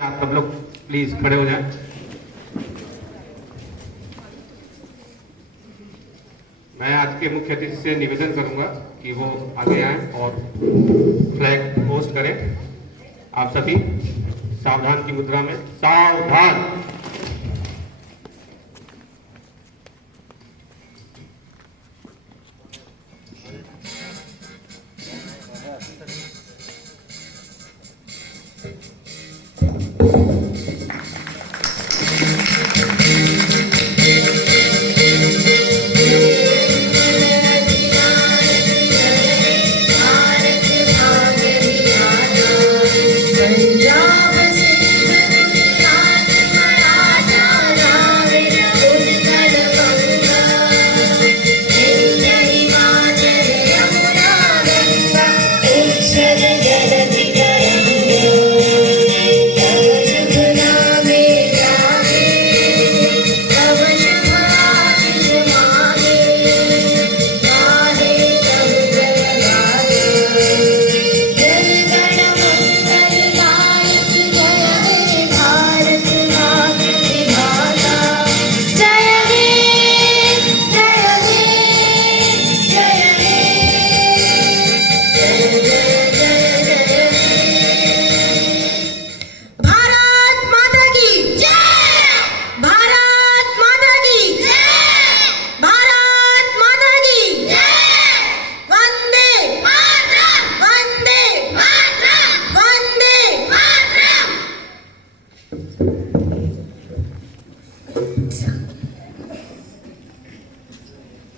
आप सब लोग प्लीज खड़े हो जाएं। मैं आज के मुख्य अतिथि से निवेदन करूंगा कि वो आगे आएं और फ्लैग होस्ट करें। आप सभी सावधान की मुद्रा में सावधान।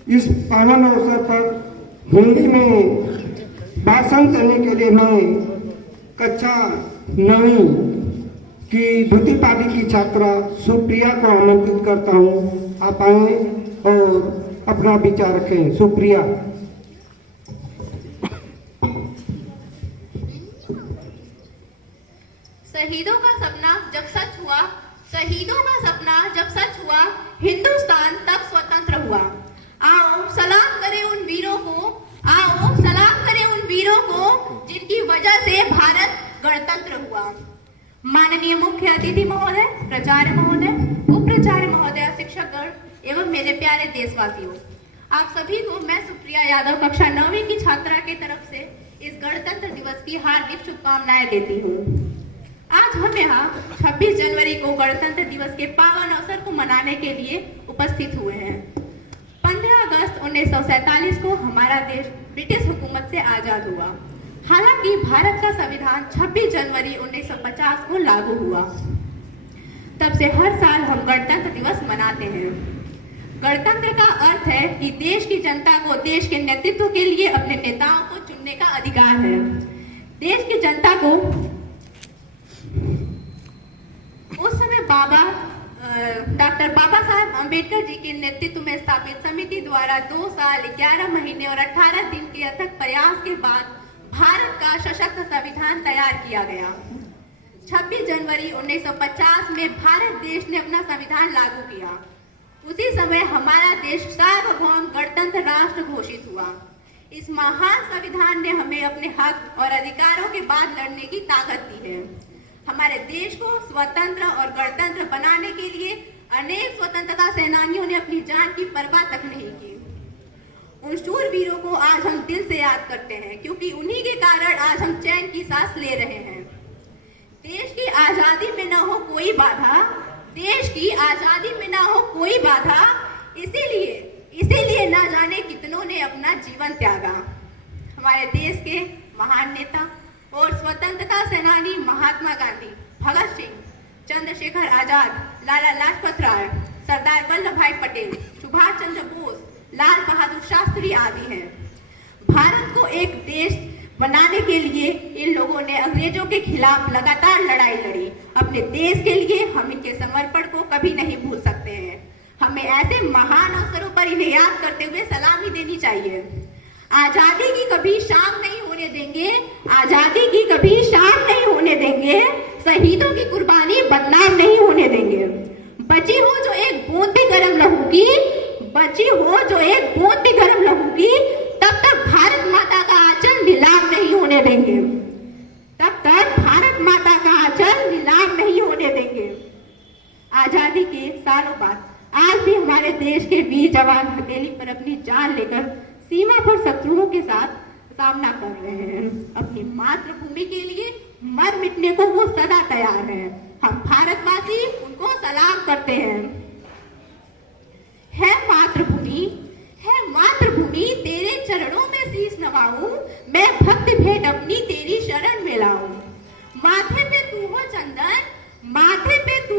इस पावन अवसर पर हिंदी में भाषण करने के लिए मैं कक्षा 9वीं की द्वितीय पारी की छात्रा सुप्रिया को आमंत्रित करता हूँ। आप आए और अपना विचार रखें। सुप्रिया। शहीदों का सपना जब सच हुआ, शहीदों का सपना जब सच हुआ, हिंदुस्तान तब स्वतंत्र हुआ। आओ सलाम करें उन वीरों को, आओ सलाम करें उन वीरों को जिनकी वजह से भारत गणतंत्र हुआ। माननीय मुख्य अतिथि महोदय, प्राचार्य महोदय, उप प्राचार्य महोदय, शिक्षकगण एवं मेरे प्यारे देशवासियों, आप सभी को मैं सुप्रिया यादव कक्षा 9वीं की छात्रा की तरफ से इस गणतंत्र दिवस की हार्दिक शुभकामनाएं देती हूँ। आज हम यहाँ 26 जनवरी को गणतंत्र दिवस के पावन अवसर को मनाने के लिए उपस्थित हुए हैं। 15 अगस्त 1947 को हमारा देश ब्रिटिश हुकूमत से आजाद हुआ। हालांकि भारत का संविधान 26 जनवरी 1950 को लागू हुआ। तब से हर साल हम गणतंत्र दिवस मनाते हैं। गणतंत्र का अर्थ है कि देश की जनता को देश के नेतृत्व के लिए अपने नेताओं को चुनने का अधिकार है। देश की जनता को उस समय डॉक्टर बाबा साहब अम्बेडकर जी के नेतृत्व में स्थापित समिति द्वारा 2 साल 11 महीने और 18 दिन के अथक प्रयास के बाद भारत का सशक्त संविधान तैयार किया गया। 26 जनवरी 1950 में भारत देश ने अपना संविधान लागू किया। उसी समय हमारा देश सार्वभौम गणतंत्र राष्ट्र घोषित हुआ। इस महान संविधान ने हमें अपने हक और अधिकारों के बाद लड़ने की ताकत दी है। हमारे देश को स्वतंत्र और गणतंत्र बनाने के लिए अनेक स्वतंत्रता सेनानियों ने अपनी जान की परवाह तक नहीं की। उन शूरवीरों को आज हम दिल से याद करते हैं, क्योंकि उन्हीं के कारण आज हम चैन की सांस ले रहे हैं। देश की आजादी में न हो कोई बाधा, देश की आजादी में न हो कोई बाधा, इसीलिए न जाने कितनों ने अपना जीवन त्यागा। हमारे देश के महान नेता और स्वतंत्रता सेनानी महात्मा गांधी, भगत सिंह, चंद्रशेखर आजाद, लाला लाजपत राय, सरदार वल्लभ भाई पटेल, सुभाष चंद्र बोस, लाल बहादुर शास्त्री आदि हैं। भारत को एक देश बनाने के लिए इन लोगों ने अंग्रेजों के खिलाफ लगातार लड़ाई लड़ी। अपने देश के लिए हम इनके समर्पण को कभी नहीं भूल सकते हैं। हमें ऐसे महान अवसरों पर इन्हें याद करते हुए सलामी देनी चाहिए। आजादी की कभी शाम नहीं होने देंगे, आजादी की कभी शाम नहीं होने देंगे, शहीदों की कुर्बानी बदनाम नहीं होने देंगे। बची हो जो एक बूंद भी गर्म लहू की, बची हो जो एक बूंद भी गर्म लहू की, तब तक भारत माता का आंचल नीलाम नहीं होने देंगे। तब तक भारत माता का आंचल नीलाम नहीं आजादी के सालों बाद आज भी हमारे देश के वीर जवान हथेली पर अपनी जान लेकर सीमा पर शत्रुओं के साथ सामना कर रहे हैं। अपनी मातृभूमि के लिए मर मिटने को वो सदा तैयार हैं। हम भारतवासी उनको सलाम करते हैं। है मातृभूमि तेरे चरणों में शीश नवाऊं, मैं भक्ति भेंट अपनी तेरी शरण में लाऊं। माथे पे तू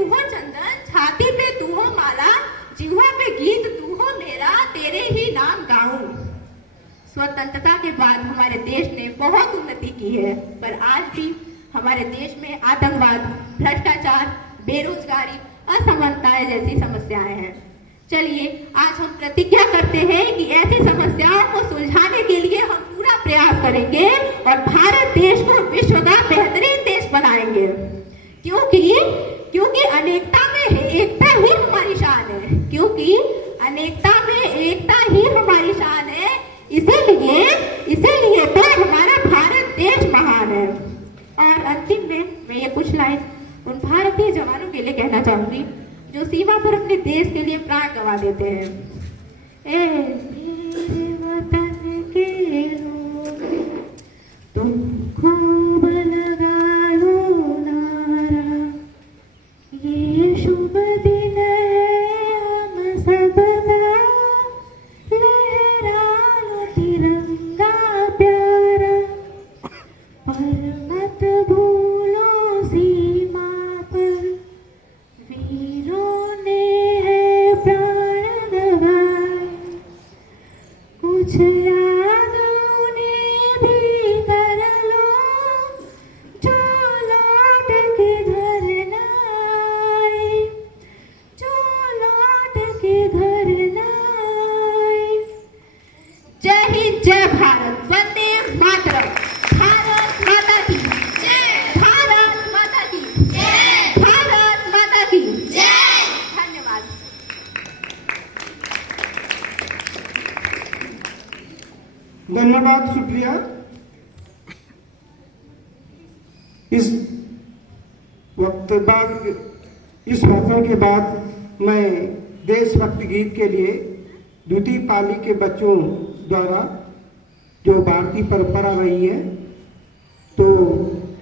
हो चंदन, छाती पे तू हो माला, जिह्वा पे गीत तू हो मेरा, तेरे ही नाम गाऊं। स्वतंत्रता के बाद हमारे देश ने बहुत उन्नति की है, पर आज भी हमारे देश में आतंकवाद, भ्रष्टाचार, बेरोजगारी, असमानताएं जैसी समस्याएं हैं। चलिए आज हम प्रतिज्ञा करते हैं कि ऐसी समस्याओं को सुलझाने के लिए हम पूरा प्रयास करेंगे और भारत देश को विश्व का बेहतरीन देश बनाएंगे। क्योंकि अनेकता में एकता ही हमारी शान है। क्योंकि अनेकता में एकता ही हमारी शान है। इसीलिए तो हमारा भारत देश महान है। और अंतिम में मैं ये कुछ लाइन उन भारतीय जवानों के लिए कहना चाहूंगी जो सीमा पर अपने देश के लिए प्राण गंवा देते हैं। ए मेरे वतन के लोग, तुम खूब लगा लो नारा, ये शुभ दिन है हम सबका, लहरा लो तिरंगा प्यारा, पर मत भूलो सीमा पर वीरों ने है प्राण गंवाए, कुछ याद उन्हें भी कर लो जो लौट के घर न आए, जो लौट के घर न आए। जय हिंद, जय भारत, वंदे मातरम। भारत माता की जय, भारत माता की जय, भारत माता की जय। धन्यवाद। धन्यवाद, शुक्रिया। इस भाषण के बाद मैं देशभक्ति गीत के लिए द्वितीय पाली के बच्चों द्वारा जो भारतीय परंपरा रही है, तो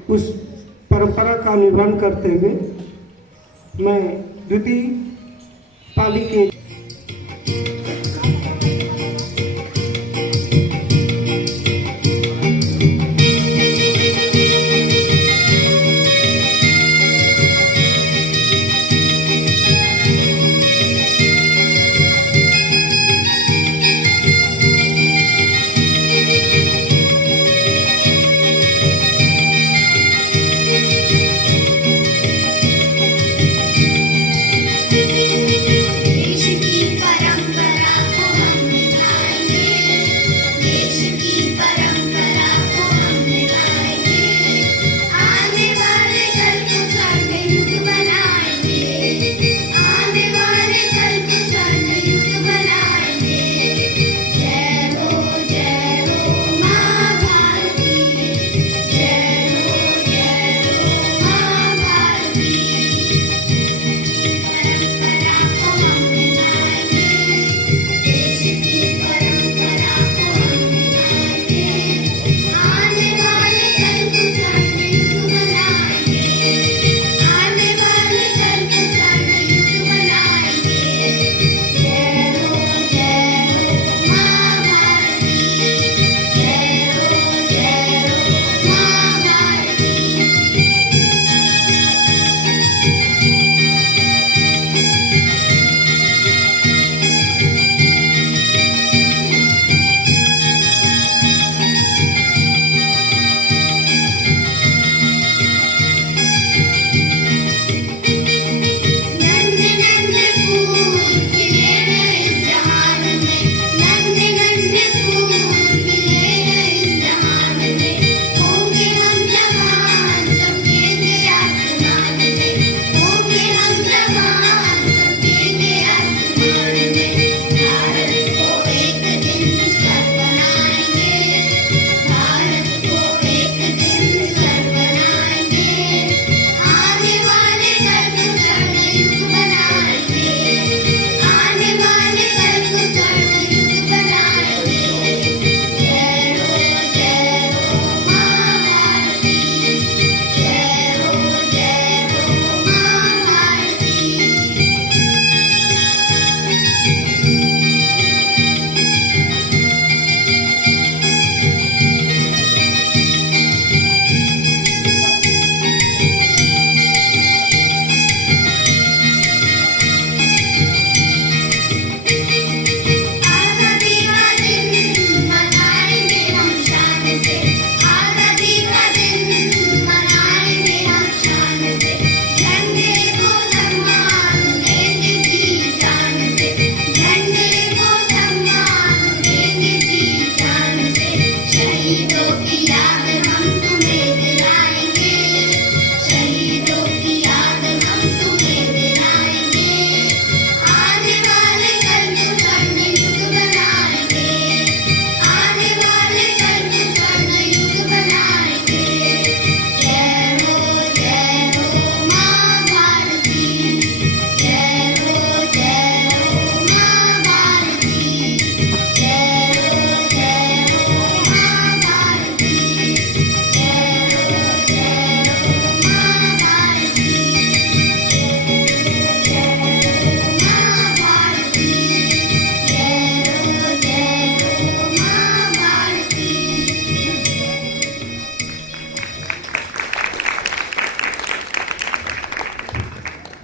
उस परंपरा का निर्वहन करते हुए मैं द्वितीय पाली के देश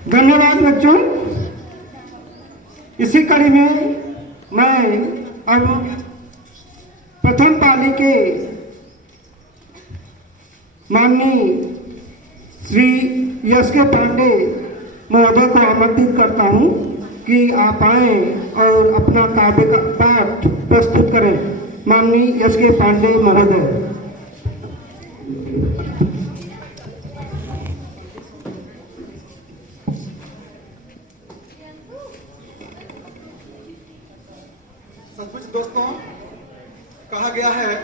धन्यवाद बच्चों। इसी कड़ी में मैं अब प्रथम पाली के माननीय श्री यश के पांडे महोदय को आमंत्रित करता हूं कि आप आए और अपना काव्य का पाठ प्रस्तुत करें। माननीय यश के पांडे महोदय। सचमुच दोस्तों, कहा गया है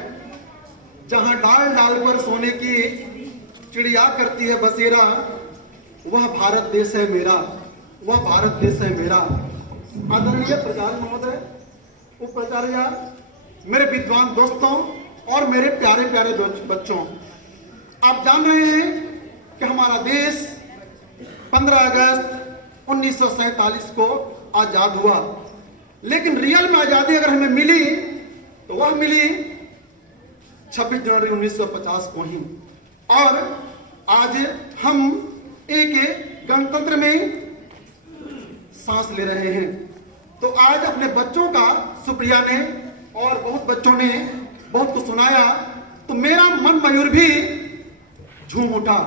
जहां डाल डाल पर सोने की चिड़िया करती है बसेरा, वह भारत देश है मेरा, वह भारत देश है मेरा। आदरणीय प्राचार्य महोदय, उप प्राचार्य, मेरे विद्वान दोस्तों और मेरे प्यारे प्यारे बच्चों, आप जान रहे हैं कि हमारा देश 15 अगस्त 1947 को आजाद हुआ, लेकिन रियल में आजादी अगर हमें मिली तो वह मिली 26 जनवरी 1950 को ही। और आज हम एक गणतंत्र में सांस ले रहे हैं। तो आज अपने बच्चों का, सुप्रिया ने और बहुत बच्चों ने बहुत कुछ सुनाया, तो मेरा मन मयूर भी झूम उठा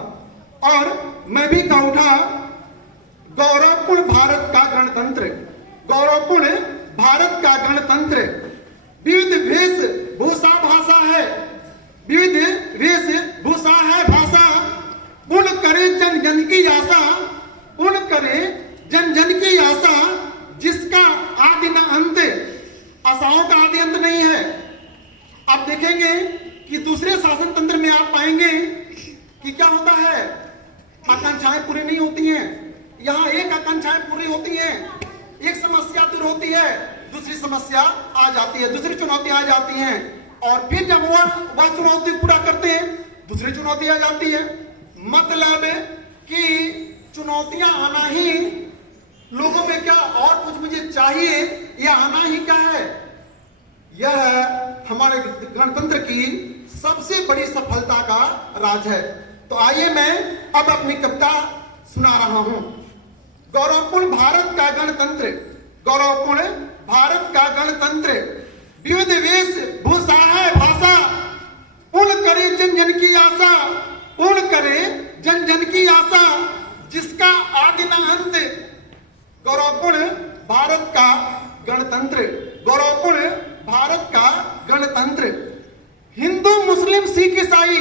और मैं भी गा उठा, गौरवपूर्ण भारत का गणतंत्र, गौरवपूर्ण भारत का गणतंत्र, विविध वेशभूषा भाषा है, विविध वेशभूषा है भाषा, पूर्ण करे जन जन की आशा, पूर्ण करे जन जन की आशा, जिसका आदि न अंत, आशाओं का आदि अंत नहीं है। आप देखेंगे कि दूसरे शासन तंत्र में आप पाएंगे कि क्या होता है, आकांक्षाएं पूरी नहीं होती हैं। यहाँ एक आकांक्षाएं पूरी होती हैं, एक समस्या दूर होती है, दूसरी समस्या आ जाती है, दूसरी चुनौती आ जाती हैं, और फिर जब वह चुनौती पूरा करते हैं, दूसरी चुनौती आ जाती है। मतलब कि चुनौतियां आना ही लोगों में क्या और कुछ मुझे चाहिए, यह आना ही क्या है, यह हमारे गणतंत्र की सबसे बड़ी सफलता का राज है। तो आइए मैं अब अपनी कविता सुना रहा हूं। गौरवपूर्ण भारत का गणतंत्र, गौरवपूर्ण भारत का गणतंत्र, विविध वेशभूषा है भाषा, पूर्ण करे जन जन की आशा, पूर्ण करे जन जन की आशा, जिसका आदि न अंत, गौरवपूर्ण भारत का गणतंत्र, गौरवपूर्ण भारत का गणतंत्र। हिंदू मुस्लिम सिख ईसाई,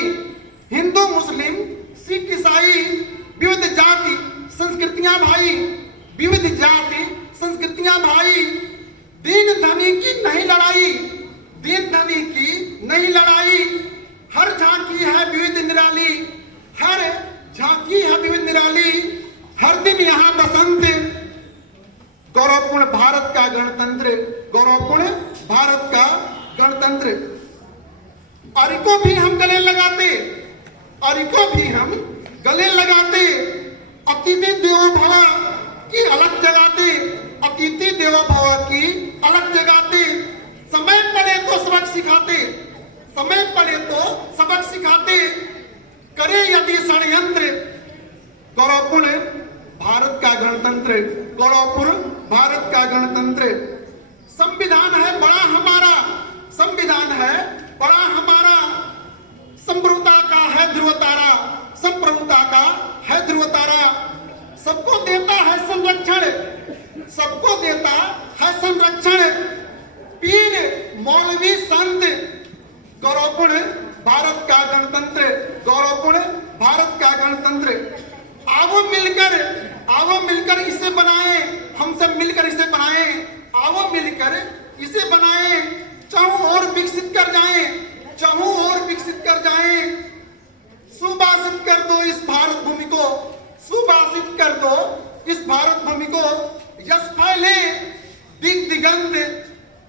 हिंदू मुस्लिम सिख ईसाई, विविध जाति संस्कृतियां भाई, विविध जाति संस्कृतियां भाई, दीन धनी की नहीं लड़ाई, दीन धनी की नहीं लड़ाई, हर झांकी है विविध निराली, हर झांकी है विविध निराली, हर दिन यहाँ बसंत, गौरवपूर्ण भारत का गणतंत्र, गौरवपूर्ण भारत का गणतंत्र। और को भी हम गले लगाते, और को भी हम गले लगाते, अतिथि देवो भव की अलग जगाते, अतिथि देवो भव की अलग जगाते, समय पड़े तो सबक सिखाते, समय पड़े तो सबक सिखाते, करे यदि षड्यंत्र, गौरवपूर्ण भारत का गणतंत्र, गौरवपूर्ण भारत का गणतंत्र। संविधान है बड़ा हमारा, संविधान है बड़ा हमारा, संप्रभुता का है ध्रुव तारा, संप्रभुता का है ध्रुव तारा, सबको देता है संरक्षण, सबको देता है संरक्षण, पीर मौलवी संत, गौरवपूर्ण भारत का गणतंत्र, गौरवपूर्ण भारत का गणतंत्र। आओ मिलकर इसे बनाएं, हम सब मिलकर इसे बनाएं, आओ मिलकर इसे बनाएं, चाहों और विकसित कर जाएं, चाहों और विकसित कर जाएं, सुभाषित कर दो इस भारत भूमि को, सुभाषित कर दो इस भारत भूमि को, यश फैले दिग दिगंत,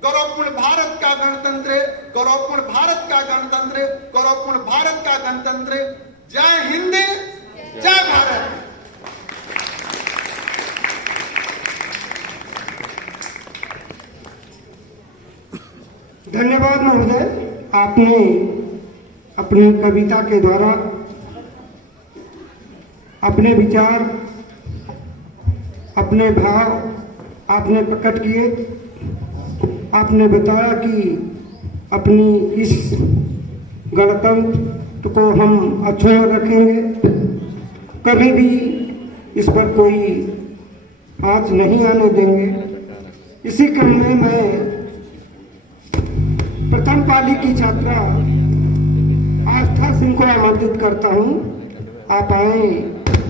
गौरवपूर्ण भारत का गणतंत्र, गौरवपूर्ण भारत का गणतंत्र, गौरवपूर्ण भारत का गणतंत्र। जय हिंद, जय भारत। धन्यवाद महोदय, आपने अपनी कविता के द्वारा अपने विचार अपने भाव आपने प्रकट किए। आपने बताया कि अपनी इस गणतंत्र को हम अक्षुण्ण रखेंगे, कभी भी इस पर कोई आँच नहीं आने देंगे। इसी क्रम में मैं प्रथम पाली की छात्रा आस्था सिंह को आमंत्रित करता हूँ। आप आए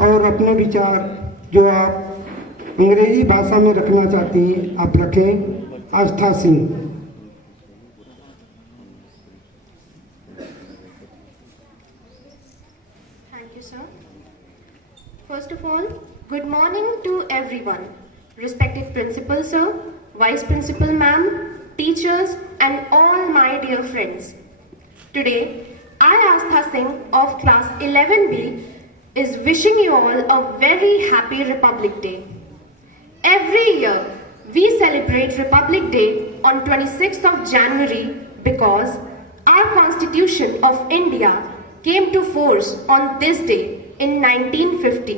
और अपने विचार जो आप अंग्रेजी भाषा में रखना चाहती हैं आप रखें। आस्था Singh. Thank you, sir. First of all, good morning to everyone. Respected principal, sir, vice principal, ma'am, teachers, and all my dear friends. Today, I, Astha Singh of class 11B, is wishing you all a very happy Republic Day. Every year, we celebrate Republic Day on 26th of January because our Constitution of India came to force on this day in 1950.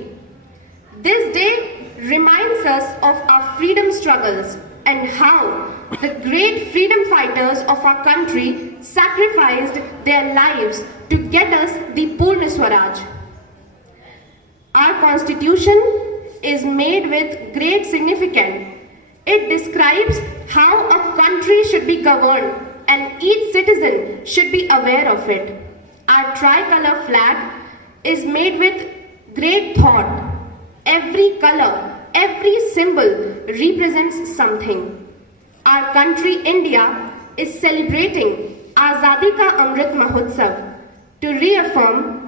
This day reminds us of our freedom struggles and how the great freedom fighters of our country sacrificed their lives to get us the Purna Swaraj. Our Constitution is made with great significance. It describes how a country should be governed and each citizen should be aware of it. Our tricolor flag is made with great thought. Every color, every symbol represents something. Our country India is celebrating Azadi Ka Amrit Mahotsav to reaffirm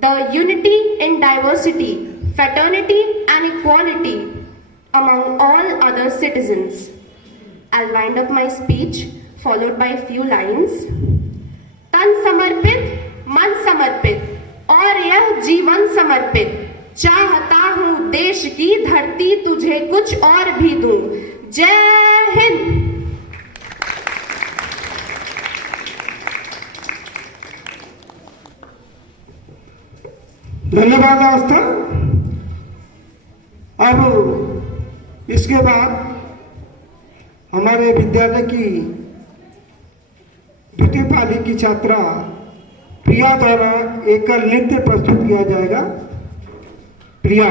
the unity in diversity, fraternity and equality among all other citizens. I'll wind up my speech followed by a few lines. तन समर्पित, मन समर्पित और यह जीवन समर्पित, चाहता हूँ देश की धरती तुझे कुछ और भी दूं। जय हिंद। धन्यवाद आस्था। अब इसके बाद हमारे विद्यालय की द्वितीय पाली की छात्रा प्रिया द्वारा एकल नृत्य प्रस्तुत किया जाएगा। प्रिया।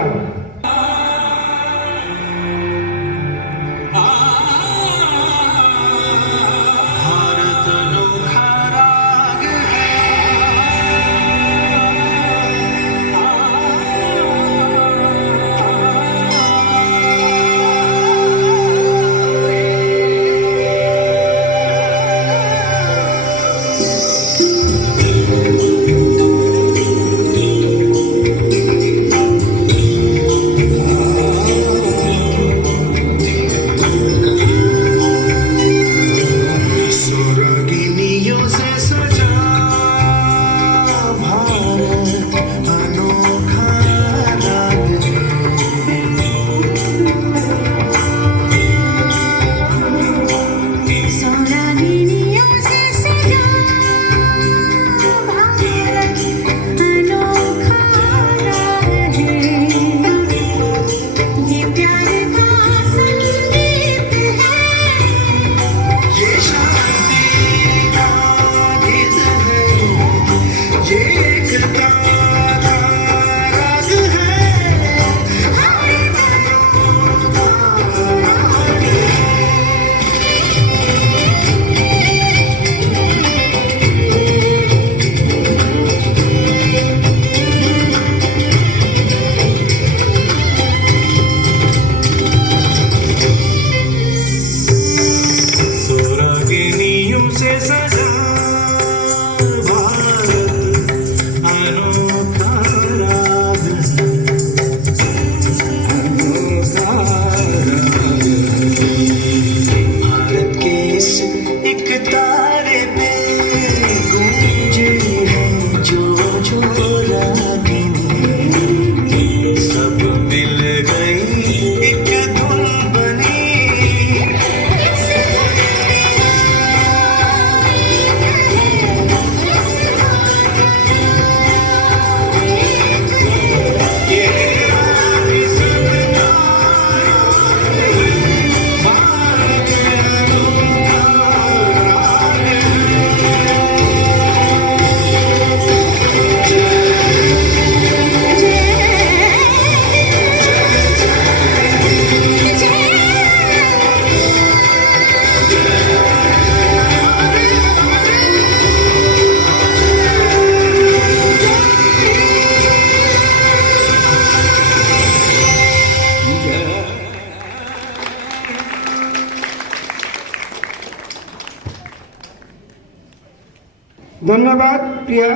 धन्यवाद प्रिया।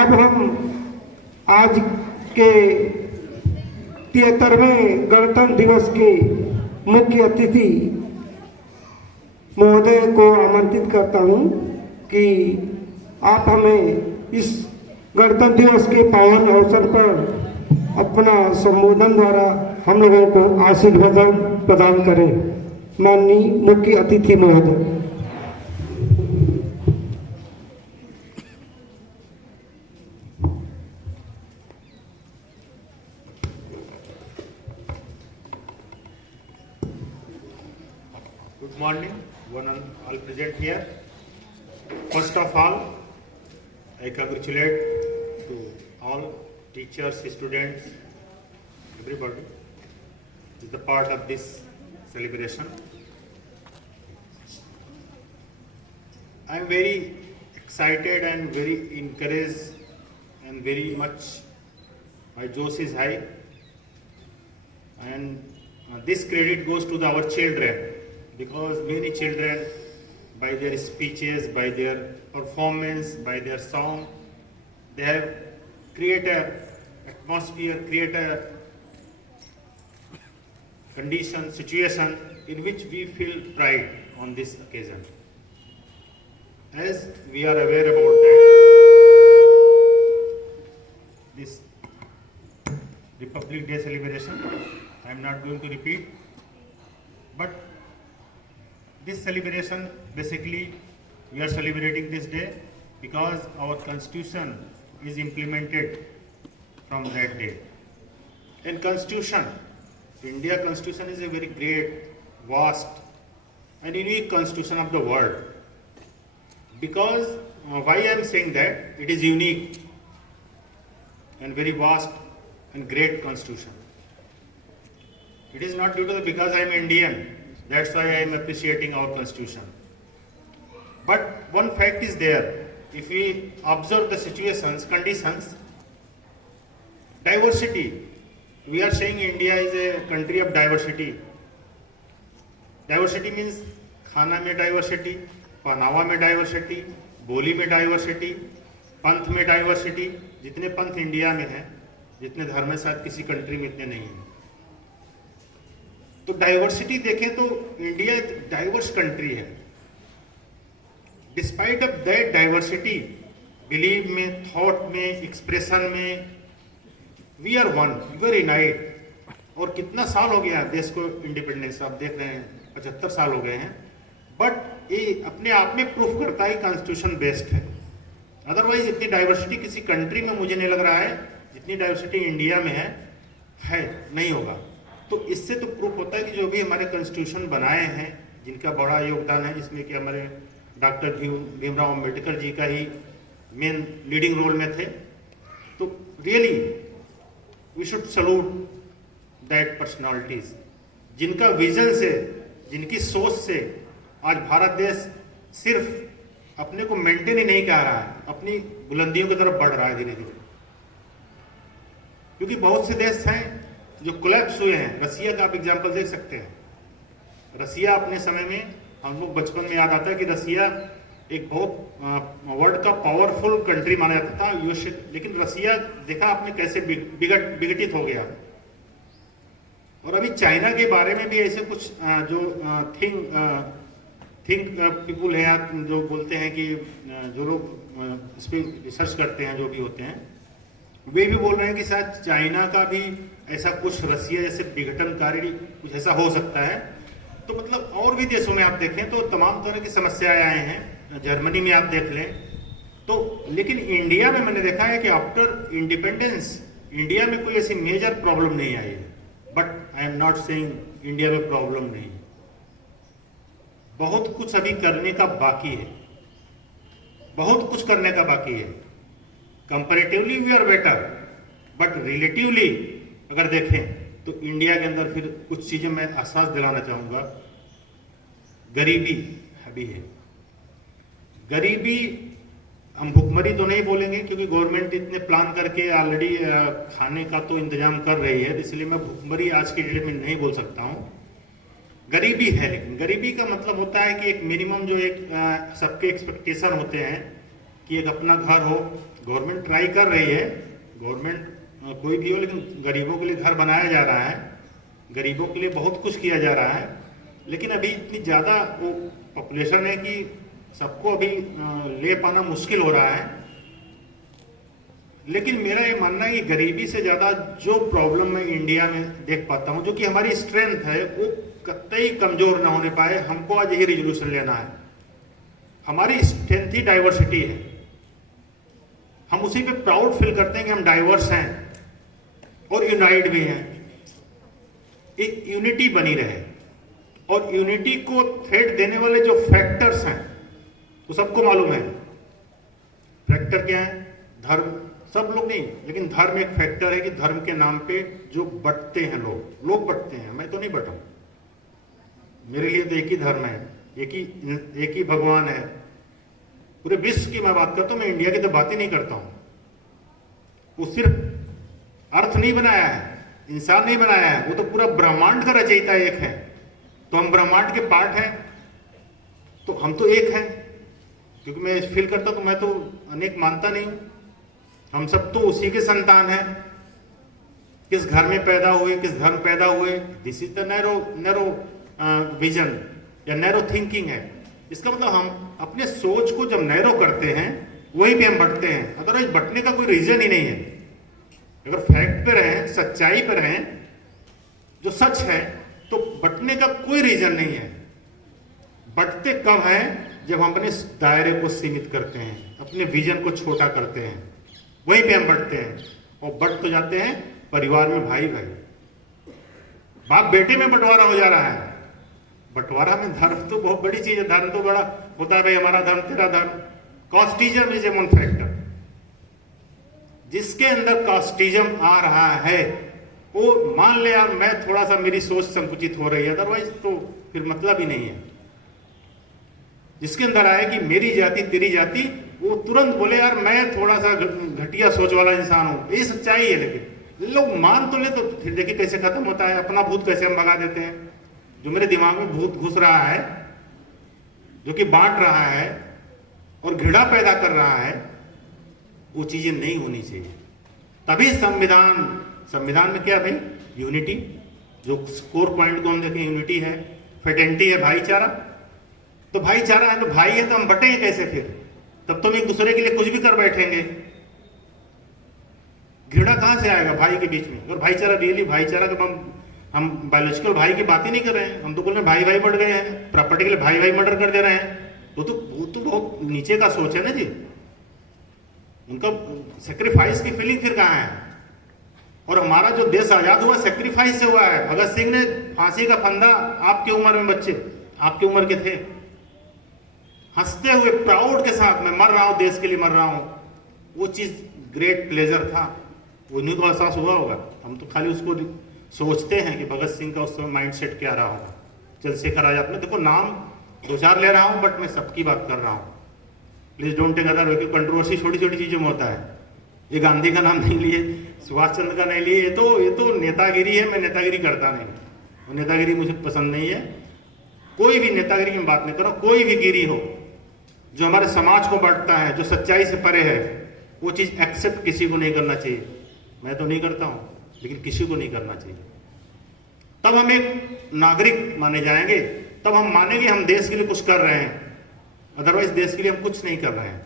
अब हम आज के 73वें गणतंत्र दिवस के मुख्य अतिथि महोदय को आमंत्रित करता हूं कि आप हमें इस गणतंत्र दिवस के पावन अवसर पर अपना संबोधन द्वारा हम लोगों को आशीर्वाद प्रदान करें। माननीय मुख्य अतिथि महोदय। Good morning, one and all present here. First of all, I congratulate to all teachers, students, everybody is the part of this celebration. I am very excited and very encouraged and very much my josh is high, and this credit goes to our children, because many children, by their speeches, by their performance, by their song, they have created an atmosphere, create a condition, situation in which we feel pride on this occasion. As we are aware about that, this Republic Day celebration, I am not going to repeat, but this celebration, basically, we are celebrating this day because our constitution is implemented from that day. And constitution, India constitution is a very great, vast and unique constitution of the world. Because, why I am saying that? It is unique and very vast and great constitution. It is not due to because I am Indian. That's why I am appreciating our constitution. But one fact is there. If we observe the situations, conditions, diversity, we are saying India is a country of diversity. Diversity means खाना में diversity, पहनावा में diversity, बोली में diversity, पंथ में diversity. जितने पंथ इंडिया में हैं, जितने धर्म में शायद किसी कंट्री में इतने नहीं हैं. तो डाइवर्सिटी देखें तो इंडिया एक डाइवर्स कंट्री है. Despite of that diversity, believe में, थॉट में, एक्सप्रेशन में, we are one, we are unite. और कितना साल हो गया देश को इंडिपेंडेंस, आप देख रहे हैं 75 साल हो गए हैं. बट ये अपने आप में प्रूफ करता है कॉन्स्टिट्यूशन बेस्ड है. अदरवाइज इतनी डाइवर्सिटी किसी कंट्री में मुझे नहीं लग रहा है जितनी डाइवर्सिटी इंडिया में है नहीं होगा. तो इससे तो प्रूफ होता है कि जो भी हमारे कॉन्स्टिट्यूशन बनाए हैं, जिनका बड़ा योगदान है, जिसमें कि हमारे डॉक्टर भीमराव अंबेडकर जी का ही मेन लीडिंग रोल में थे. तो really we should salute that personalities, जिनका विजन से, जिनकी सोच से आज भारत देश सिर्फ अपने को मेंटेन ही नहीं कर रहा है, अपनी बुलंदियों की तरफ बढ़ रहा है धीरे धीरे. क्योंकि बहुत से देश हैं जो कोलैप्स हुए हैं. रसिया का आप एग्जांपल देख सकते हैं. रसिया अपने समय में, हम लोग बचपन में याद आता है कि रसिया एक बहुत वर्ल्ड का पावरफुल कंट्री माना जाता था यूएसए, लेकिन रसिया देखा आपने कैसे विघटित हो गया. और अभी चाइना के बारे में भी ऐसे कुछ जो थिंक पीपुल है, जो बोलते हैं कि जो लोग इस पर रिसर्च करते हैं, जो भी होते हैं, वे भी बोल रहे हैं कि शायद चाइना का भी ऐसा कुछ रसिया जैसे विघटनकारी कुछ ऐसा हो सकता है. तो मतलब और भी देशों में आप देखें तो तमाम तरह की समस्याएं आए हैं. जर्मनी में आप देख लें तो. लेकिन इंडिया में मैंने देखा है कि आफ्टर इंडिपेंडेंस इंडिया में कोई ऐसी मेजर प्रॉब्लम नहीं आई है. But I am not saying India में प्रॉब्लम नहीं. बहुत कुछ अभी करने का बाकी है, बहुत कुछ करने का बाकी है. Comparatively we are better, but relatively अगर देखें तो इंडिया के अंदर फिर कुछ चीजें मैं एहसास दिलाना चाहूंगा. गरीबी अभी है. गरीबी हम भुखमरी तो नहीं बोलेंगे, क्योंकि गवर्नमेंट इतने प्लान करके ऑलरेडी खाने का तो इंतजाम कर रही है, इसलिए मैं भुखमरी आज की डेट में नहीं बोल सकता हूं. गरीबी है, लेकिन गरीबी का मतलब होता है कि एक मिनिमम जो एक सबके एक्सपेक्टेशन होते हैं कि एक अपना घर हो। गवर्नमेंट ट्राई कर रही है, गवर्नमेंट कोई भी हो, लेकिन गरीबों के लिए घर बनाया जा रहा है, गरीबों के लिए बहुत कुछ किया जा रहा है, लेकिन अभी इतनी ज़्यादा वो पॉपुलेशन है कि सबको अभी ले पाना मुश्किल हो रहा है। लेकिन मेरा ये मानना है कि गरीबी से ज़्यादा जो प्रॉब्लम मैं इंडिया में देख पाता हूँ, जो कि हमारी स्ट्रेंथ है, वो कतई कमजोर ना होने पाए। हमको आज यही रिजोल्यूशन लेना है। हमारी स्ट्रेंथ ही डाइवर्सिटी है। हम उसी पे प्राउड फील करते हैं कि हम डाइवर्स हैं और यूनाइट भी हैं। एक यूनिटी बनी रहे, और यूनिटी को थ्रेट देने वाले जो फैक्टर्स हैं वो सबको मालूम है। फैक्टर क्या है? धर्म, सब लोग नहीं, लेकिन धर्म एक फैक्टर है कि धर्म के नाम पे जो बंटते हैं लोग बंटते हैं। मैं तो नहीं बटा, मेरे लिए तो एक ही धर्म है, एक ही भगवान है। पूरे विश्व की मैं बात करता हूं, मैं इंडिया की तो बात ही नहीं करता हूं। वो सिर्फ अर्थ नहीं बनाया है, इंसान नहीं बनाया है, वो तो पूरा ब्रह्मांड का रचयिता एक है। तो हम ब्रह्मांड के पार्ट हैं, तो हम तो एक हैं। क्योंकि मैं फील करता हूं, तो मैं तो अनेक मानता नहीं हूं। हम सब तो उसी के संतान हैं। किस घर में पैदा हुए, किस धर्म पैदा हुए, this is the narrow vision या नैरो थिंकिंग है। इसका मतलब हम अपने सोच को जब नैरो करते हैं, वहीं पे हम बंटते हैं। अदरवाइज बंटने का कोई रीजन ही नहीं है। अगर फैक्ट पे रहें, सच्चाई पे रहें, जो सच है, तो बंटने का कोई रीजन नहीं है। बंटते कब हैं? जब हम अपने दायरे को सीमित करते हैं, अपने विजन को छोटा करते हैं, वहीं पे हम बंटते हैं। और बंट तो जाते हैं परिवार में, भाई भाई, बाप बेटे में बंटवारा हो जा रहा है। बंटवारा में धर्म तो बहुत बड़ी चीज है। धर्म तो बड़ा होता है, भाई हमारा धर्म तेरा धर्म। Casteism is a one factor. जिसके अंदर कास्टिज्म आ रहा है, वो मान ले यार मैं थोड़ा सा, मेरी सोच संकुचित हो रही है, अदरवाइज तो फिर मतलब ही नहीं है। जिसके अंदर आए कि मेरी जाति तेरी जाति, वो तुरंत बोले यार मैं थोड़ा सा घटिया सोच वाला इंसान हूं। ये सच्चाई है, लेकिन लोग मान तो ले, तो फिर देखिए कैसे खत्म होता है। अपना भूत कैसे हम भगा देते हैं। जो मेरे दिमाग में भूत घुस रहा है, जो कि बांट रहा है और घृणा पैदा कर रहा है, वो चीजें नहीं होनी चाहिए। तभी संविधान में क्या भाई? यूनिटी। जो स्कोर पॉइंट को हम देखें, यूनिटी है, फेटेंटी है, भाईचारा। तो भाईचारा है, तो भाई है, तो हम बटेंगे कैसे फिर? तब तो हम एक दूसरे के लिए कुछ भी कर बैठेंगे। घृणा कहां से आएगा भाई के बीच में? और भाईचारा, रियली भाईचारा, तो हम बायोलॉजिकल भाई की बात ही नहीं कर रहे हैं। हम तो बोल रहे हैं भाई भाई बढ़ गए हैं, प्रॉपर्टी के लिए भाई भाई मर्डर कर दे रहे हैं। वो तो बहुत नीचे का सोच है ना जी। उनका सेक्रीफाइस की फीलिंग फिर कहां है? और हमारा जो देश आजाद हुआ, सेक्रीफाइस से हुआ है। भगत सिंह ने फांसी का फंदा, आपकी उम्र में बच्चे, आपकी उम्र के थे, हंसते हुए प्राउड के साथ, मैं मर रहा हूं, देश के लिए मर रहा हूं। वो चीज ग्रेट प्लेजर था। उन्हीं को एहसास हुआ होगा। हम तो खाली उसको सोचते हैं कि भगत सिंह का उस समय माइंडसेट क्या रहा होगा, चंद्रशेखर आजाद। में देखो नाम दो चार ले रहा हूं, बट मैं सबकी बात कर रहा हूं। Please don't take other way. Controversy छोटी छोटी चीजों में होता है। ये गांधी का नाम नहीं लिए, सुभाष चंद्र का नहीं लिए, ये तो नेतागिरी है। मैं नेतागिरी करता नहीं, वो नेतागिरी मुझे पसंद नहीं है। कोई भी नेतागिरी की बात नहीं करो, कोई भी गिरी हो जो हमारे समाज को बांटता है, जो सच्चाई से परे है, वो चीज एक्सेप्ट किसी को नहीं करना चाहिए। मैं तो नहीं करता हूं, लेकिन किसी को नहीं करना चाहिए। तब हम एक नागरिक माने जाएंगे, तब हम मानेंगे हम देश के लिए कुछ कर रहे हैं। अदरवाइज देश के लिए हम कुछ नहीं कर रहे हैं।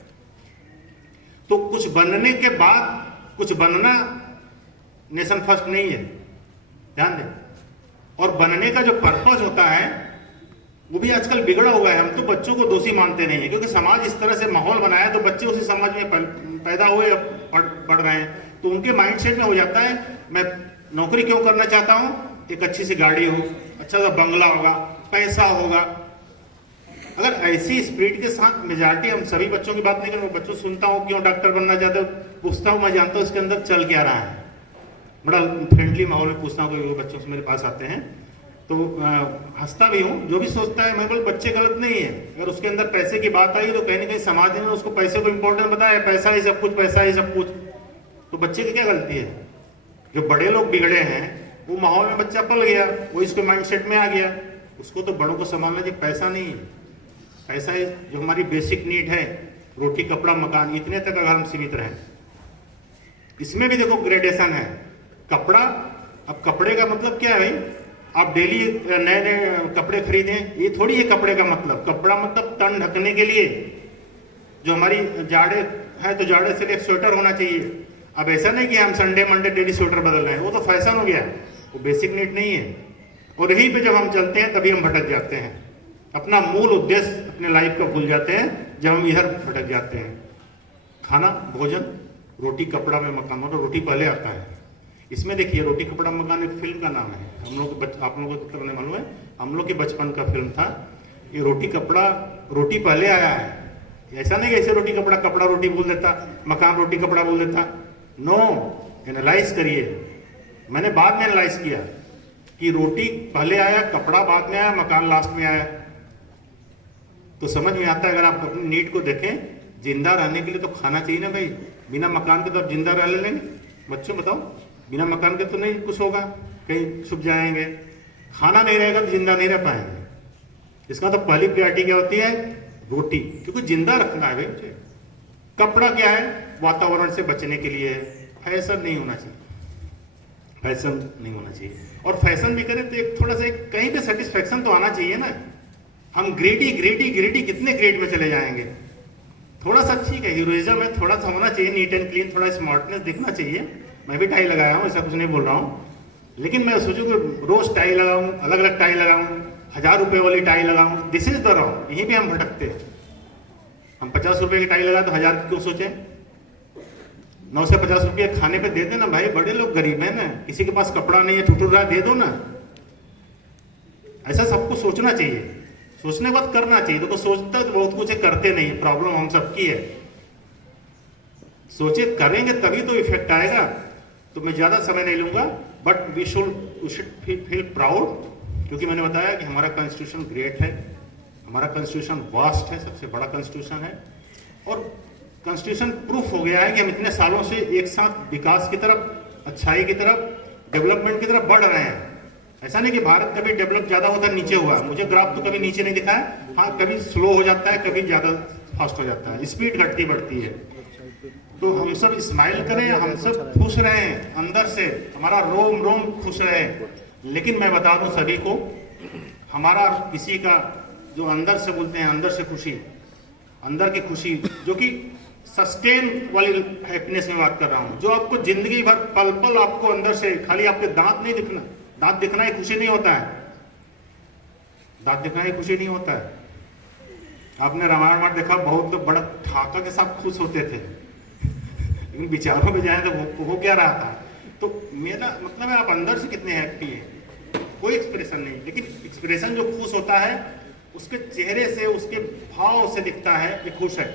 तो कुछ बनने के बाद कुछ बनना नेशन फर्स्ट नहीं है, ध्यान दें। और बनने का जो पर्पज होता है, वो भी आजकल बिगड़ा हुआ है। हम तो बच्चों को दोषी मानते नहीं है, क्योंकि समाज इस तरह से माहौल बनाया, तो बच्चे उसी समाज में पैदा हुए, पढ़ रहे हैं, तो उनके माइंडसेट में हो जाता है मैं नौकरी क्यों करना चाहता हूं? एक अच्छी सी गाड़ी हो, अच्छा सा बंगला होगा, पैसा होगा। अगर ऐसी स्पिरिट के साथ मेजॉरिटी, हम सभी बच्चों की बात नहीं करें, बच्चों सुनता हूं क्यों डॉक्टर बनना चाहते हो, पूछता हूं, मैं जानता हूं इसके अंदर चल क्या रहा है। बड़ा फ्रेंडली माहौल में पूछता हूं, कोई बच्चों से मेरे पास आते हैं तो हंसता भी हूं। जो भी सोचता है, मैं बोल बच्चे गलत नहीं है। अगर उसके अंदर पैसे की बात आई, तो कहीं ना कहीं समाज ने उसको पैसे को इंपॉर्टेंट बताया, पैसा ही सब कुछ, पैसा ही सब कुछ। तो बच्चे की क्या गलती है? जो बड़े लोग बिगड़े हैं, वो माहौल में बच्चा पल गया, वो इसके माइंडसेट में आ गया। उसको तो बड़ों को संभालना चाहिए, पैसा नहीं है। पैसा है जो हमारी बेसिक नीड है, रोटी कपड़ा मकान, इतने तक अगर हम सीमित रहें। इसमें भी देखो ग्रेडेशन है। कपड़ा, अब कपड़े का मतलब क्या है भाई, आप डेली नए नए कपड़े खरीदें, ये थोड़ी है कपड़े का मतलब। कपड़ा मतलब तन ढकने के लिए, जो हमारी जाड़े है तो जाड़े से एक स्वेटर होना चाहिए। अब ऐसा नहीं कि हम संडे मंडे डेली स्वेटर बदल रहे हैं, वो तो फैशन हो गया, वो बेसिक नीड नहीं है। और यहीं पे जब हम चलते हैं तभी हम भटक जाते हैं, अपना मूल उद्देश्य अपने लाइफ का भूल जाते हैं जब हम इधर भटक जाते हैं। खाना, भोजन, रोटी कपड़ा में मकान, मतलब रोटी पहले आता है। इसमें देखिए रोटी कपड़ा मकान एक फिल्म का नाम है, हम लोग आप लोगों को करने मालूम है, हम लोग के बचपन का फिल्म था ये। रोटी कपड़ा, रोटी पहले आया है। ऐसा नहीं कि ऐसे रोटी कपड़ा, कपड़ा रोटी बोल देता, मकान रोटी कपड़ा बोल देता। नो, एनालाइज करिए। मैंने बाद में एनालाइज किया कि रोटी पहले आया, कपड़ा बाद में आया, मकान लास्ट में आया। तो समझ में आता है। अगर आप अपनी नीड को देखें, जिंदा रहने के लिए तो खाना चाहिए ना भाई। बिना मकान के तो आप जिंदा रह लेंगे? बच्चों बताओ, बिना मकान के तो नहीं कुछ होगा, कहीं छुप जाएंगे। खाना नहीं रहेगा तो जिंदा नहीं रह पाएंगे। इसका तो पहली प्रायोरिटी क्या होती है? रोटी, क्योंकि जिंदा रखना है भाई। कपड़ा क्या है? वातावरण से बचने के लिए है, फैशन नहीं होना चाहिए, फैशन नहीं होना चाहिए। और फैशन भी करें तो एक थोड़ा सा कहीं पे सेटिस्फेक्शन तो आना चाहिए ना। हम ग्रेडी ग्रेडी ग्रेडी कितने ग्रेड में चले जाएंगे? थोड़ा सा ठीक है, हीरोइज्म है, थोड़ा सा होना चाहिए, नीट एंड क्लीन, थोड़ा स्मार्टनेस दिखना चाहिए। मैं भी टाई लगाया हूँ, ऐसा कुछ नहीं बोल रहा हूँ, लेकिन मैं सोचूं कि रोज टाई लगाऊं, अलग अलग टाई लगाऊं, 1000 रुपए वाली टाई लगाऊं, दिस इज द रॉन्ग। यहीं पे हम भटकते हैं। हम 50 रुपए की टाई लगा तो 1000 क्यों सोचें? 9 से 50 रुपये खाने पे दे देना भाई, बड़े लोग गरीब है ना, किसी के पास कपड़ा नहीं है, टूट रहा, दे दो ना। ऐसा सबको सोचना चाहिए, सोचने के बाद करना चाहिए। देखो सोचता तो बहुत कुछ है, करते नहीं, प्रॉब्लम हम सबकी है। सोचे करेंगे तभी तो इफेक्ट आएगा। तो मैं ज्यादा समय नहीं लूंगा, but we should feel proud, क्योंकि मैंने बताया कि हमारा कॉन्स्टिट्यूशन ग्रेट है, हमारा कॉन्स्टिट्यूशन वास्ट है, सबसे बड़ा कॉन्स्टिट्यूशन है। और कॉन्स्टिट्यूशन प्रूफ हो गया है कि हम इतने सालों से एक साथ विकास की तरफ, अच्छाई की तरफ, डेवलपमेंट की तरफ बढ़ रहे हैं। ऐसा नहीं कि भारत कभी डेवलप ज्यादा होता है नीचे हुआ, मुझे ग्राफ तो कभी नीचे नहीं दिखा है। हाँ, कभी स्लो हो जाता है, कभी ज्यादा फास्ट हो जाता है, स्पीड घटती बढ़ती है। तो हम सब स्माइल करें, हम सब खुश रहें अंदर से, हमारा रोम रोम खुश रहे। लेकिन मैं बता दूं सभी को, हमारा किसी का जो अंदर से बोलते हैं, अंदर से खुशी, अंदर की खुशी जो कि सस्टेन वाली हैप्पीनेस में बात कर रहा हूं, जो आपको जिंदगी भर पल पल आपको अंदर से, खाली आपके दांत नहीं दिखना, दांत दिखना ही खुशी नहीं होता है, दांत दिखना ही खुशी नहीं होता है। आपने रामायण में देखा, बहुत लोग बड़ा ठाका के साथ खुश होते थे, लेकिन विचारों में जाए तो वो क्या रहा था। तो मेरा मतलब है आप अंदर से कितने हैप्पी हैं, कोई एक्सप्रेशन नहीं, लेकिन एक्सप्रेशन जो खुश होता है उसके चेहरे से, उसके भाव से दिखता है कि खुश है।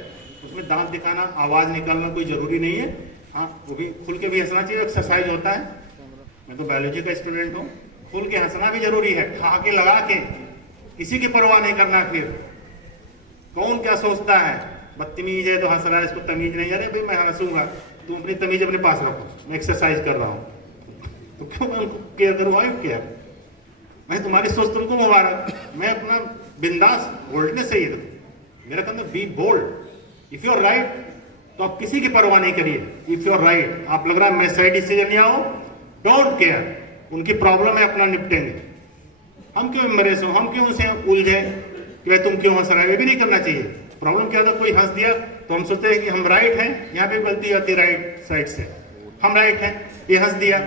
उसमें दांत दिखाना, आवाज निकालना कोई जरूरी नहीं है। हाँ, वो भी खुल के भी हंसना चाहिए, एक्सरसाइज होता है। मैं तो बायोलॉजी का स्टूडेंट हूँ, खुल के हंसना भी जरूरी है, ठहाके लगा के, किसी की परवाह नहीं करना। फिर कौन क्या सोचता है, बदतमीज है तो हंस रहा है, इसको तमीज नहीं। अरे भाई मैं हंसूंगा, तुम अपनी तमीज अपने पास रखो, मैं एक्सरसाइज कर रहा हूँ, तो क्यों मैं उनको केयर करूँ? केयर, मैं तुम्हारी सोच तुमको मुबारक, मैं अपना बिंदास, बोल्डनेस है ये। मेरा कहना be bold, if you are right तो आप किसी की परवाह नहीं करिए। इफ यू आर राइट, आप लग रहा है मैं सही डिसीजन लिया हो, डोंट केयर, उनकी प्रॉब्लम है, अपना निपटेंगे। हम क्यों एम्बरेस हो, हम क्यों उसे उलझे कि भाई तुम क्यों हंस रहे हो? ये भी नहीं करना चाहिए। प्रॉब्लम क्या था, कोई हंस दिया तो हम सोचते हैं कि हम राइट हैं, यहाँ पे गलती आती है राइट साइड से, हम राइट हैं, ये हंस दिया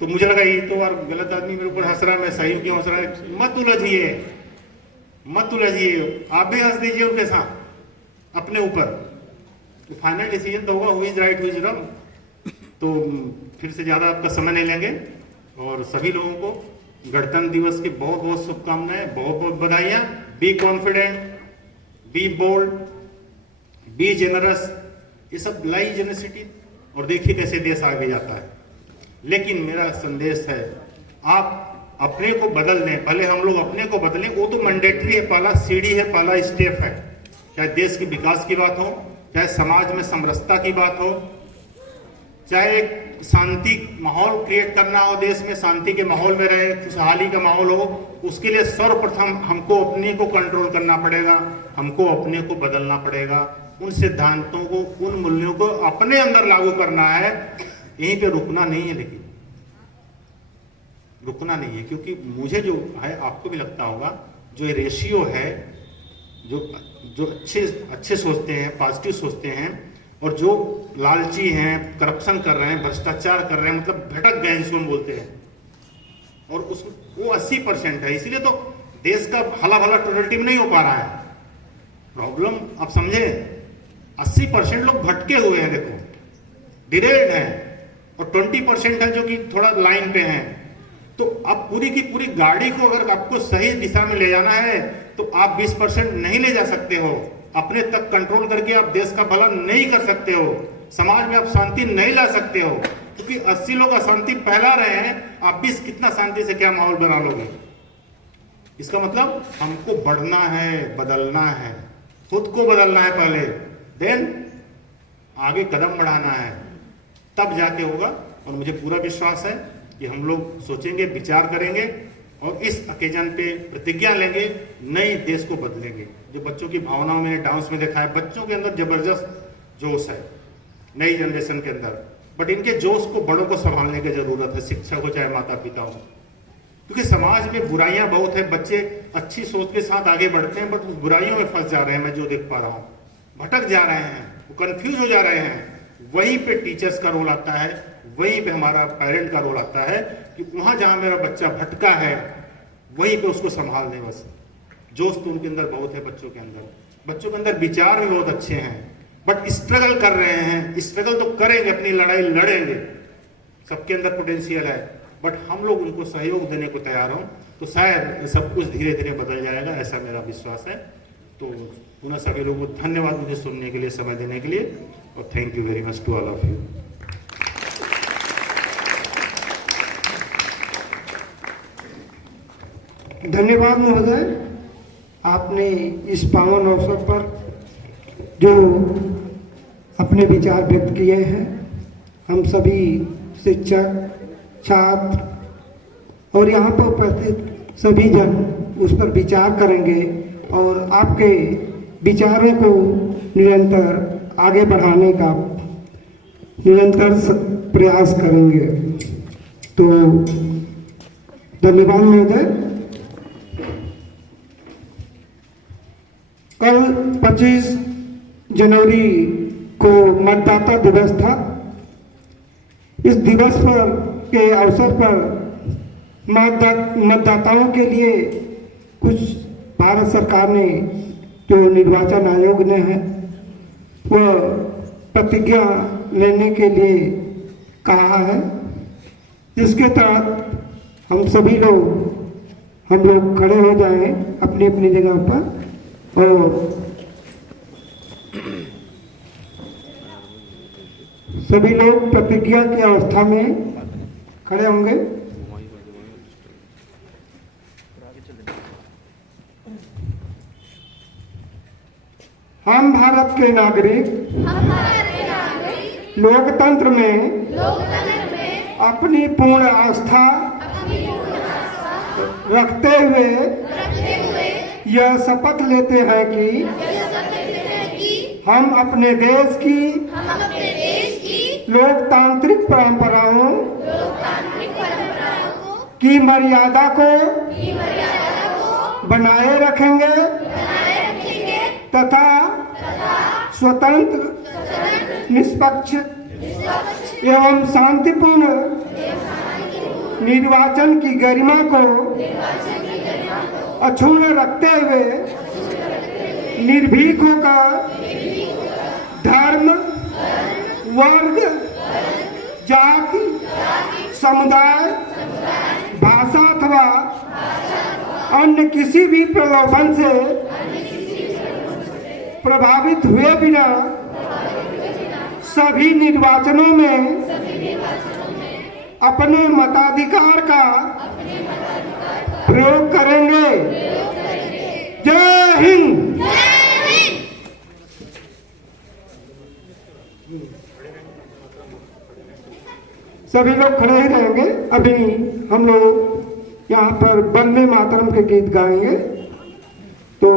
तो मुझे लगा ये तो और गलत आदमी मेरे ऊपर हंस रहा है, मैं सही क्यों हंस रहा है? मत उलझिए, मत उलझिए, आप भी हंस दीजिए उनके साथ अपने ऊपर। तो फाइनल डिसीजन तो होगा who is right who is wrong. तो फिर से ज्यादा आपका समय नहीं लेंगे, और सभी लोगों को गणतंत्र दिवस की बहुत बहुत शुभकामनाएं, बहुत बहुत बधाइयां। Be confident, be bold, be generous, ये सब लाई जेनरसिटी, और देखिए कैसे देश आगे जाता है। लेकिन मेरा संदेश है, आप अपने को बदल दें, भले हम लोग अपने को बदलें, वो तो मैंडेटरी है, पहला सीढ़ी है, पहला स्टेप है। चाहे देश के विकास की बात हो, चाहे समाज में समरसता की बात हो, चाहे एक शांति माहौल क्रिएट करना हो, देश में शांति के माहौल में रहे, खुशहाली का माहौल हो, उसके लिए सर्वप्रथम हमको अपने को कंट्रोल करना पड़ेगा, हमको अपने को बदलना पड़ेगा, उन सिद्धांतों को, उन मूल्यों को अपने अंदर लागू करना है। यहीं पे रुकना नहीं है, लेकिन रुकना नहीं है, क्योंकि मुझे जो है, आपको भी लगता होगा, जो रेशियो है, जो अच्छे सोचते हैं, पॉजिटिव सोचते हैं, और जो लालची हैं, करप्शन कर रहे हैं, भ्रष्टाचार कर रहे हैं, मतलब भटक गए जिसको हम बोलते हैं, और वो 80% है। इसीलिए तो देश का हला भला टोटलिटी में नहीं हो पा रहा है। प्रॉब्लम आप समझे, 80% लोग भटके हुए हैं, देखो डिरेल्ड हैं, और 20% है जो कि थोड़ा लाइन पे हैं। तो अब पूरी की पूरी गाड़ी को अगर आपको सही दिशा में ले जाना है, तो आप 20% नहीं ले जा सकते हो। अपने तक कंट्रोल करके आप देश का भला नहीं कर सकते हो, समाज में आप शांति नहीं ला सकते हो, क्योंकि 80 लोग अशांति फैला रहे हैं, आप भी कितना शांति से क्या माहौल बना लोगे। इसका मतलब हमको बढ़ना है, बदलना है, खुद को बदलना है पहले, देन आगे कदम बढ़ाना है, तब जाके होगा। और मुझे पूरा विश्वास है कि हम लोग सोचेंगे, विचार करेंगे, और इस ओकेजन पे प्रतिज्ञा लेंगे, नए देश को बदलेंगे। जो बच्चों की भावनाओं में, डांस में देखा है, बच्चों के अंदर जबरदस्त जोश है नई जनरेशन के अंदर, बट इनके जोश को बड़ों को संभालने की जरूरत है, शिक्षक हो चाहे माता पिता हो, क्योंकि समाज में बुराइयां बहुत है। बच्चे अच्छी सोच के साथ आगे बढ़ते हैं, बट बुराइयों में फंस जा रहे हैं, मैं जो देख पा रहा हूँ, भटक जा रहे हैं, वो कंफ्यूज हो जा रहे हैं। वहीं पे टीचर्स का रोल आता है, वहीं पे हमारा पेरेंट का रोल आता है, कि वहां जहां मेरा बच्चा भटका है, वहीं पे उसको संभाल दें। बस जोश तो उनके अंदर बहुत है, बच्चों के अंदर विचार भी बहुत अच्छे हैं, बट स्ट्रगल कर रहे हैं। स्ट्रगल तो करेंगे, अपनी लड़ाई लड़ेंगे, सबके अंदर पोटेंशियल है, बट हम लोग उनको सहयोग देने को तैयार हों, तो शायद सब कुछ धीरे धीरे बदल जाएगा, ऐसा मेरा विश्वास है। तो पुनः सभी लोगों को धन्यवाद मुझे सुनने के लिए, समय देने के लिए, और thank you very much to all of you. धन्यवाद महोदय, आपने इस पावन अवसर पर जो अपने विचार व्यक्त किए हैं, हम सभी शिक्षक, छात्र और यहाँ पर उपस्थित सभी जन उस पर विचार करेंगे, और आपके विचारों को निरंतर आगे बढ़ाने का निरंतर प्रयास करेंगे। तो धन्यवाद महोदय। कल 25 जनवरी को मतदाता दिवस था। इस दिवस पर के अवसर पर मतदाताओं के लिए कुछ भारत सरकार ने, जो निर्वाचन आयोग ने है, वह प्रतिज्ञा लेने के लिए कहा है, जिसके तहत हम सभी लोग खड़े हो जाएं अपनी अपनी जगह पर, और सभी लोग प्रतिज्ञा की अवस्था में खड़े होंगे। हम भारत के नागरिक लोकतंत्र में अपनी पूर्ण आस्था रखते हुए यह शपथ लेते हैं कि हम अपने देश की लोकतांत्रिक परंपराओं की मर्यादा को बनाए रखेंगे तथा स्वतंत्र, निष्पक्ष एवं शांतिपूर्ण निर्वाचन की गरिमा को अक्षुण्ण रखते हुए निर्भीक होकर धर्म, वर्ग, जाति, समुदाय, भाषा अथवा अन्य किसी भी प्रलोभन से प्रभावित हुए बिना सभी निर्वाचनों में अपने मताधिकार का प्रयोग करेंगे। जय हिंद। सभी लोग खड़े ही रहेंगे। अभी हम लोग यहाँ पर वंदे मातरम के गीत गाएंगे। तो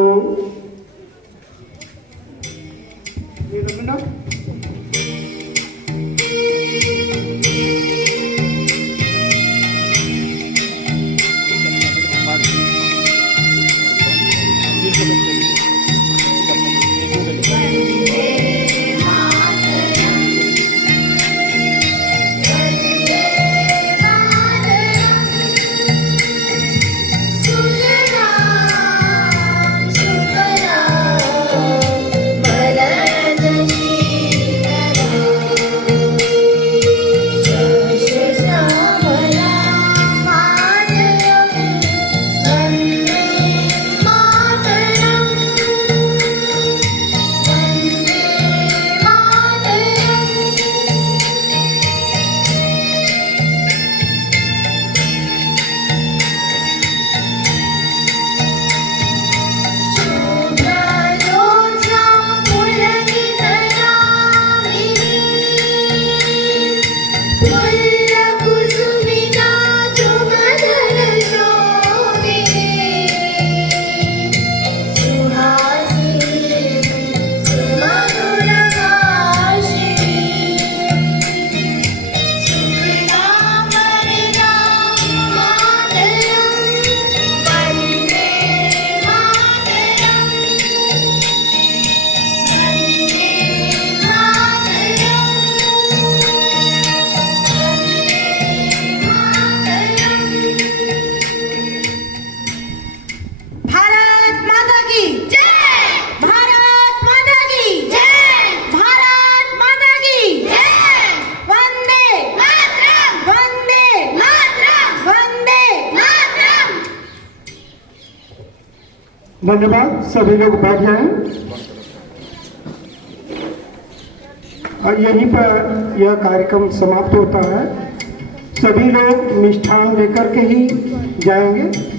धन्यवाद। सभी लोग बैठ जाएं और यहीं पर यह कार्यक्रम समाप्त होता है। सभी लोग मिष्ठान लेकर के ही जाएंगे।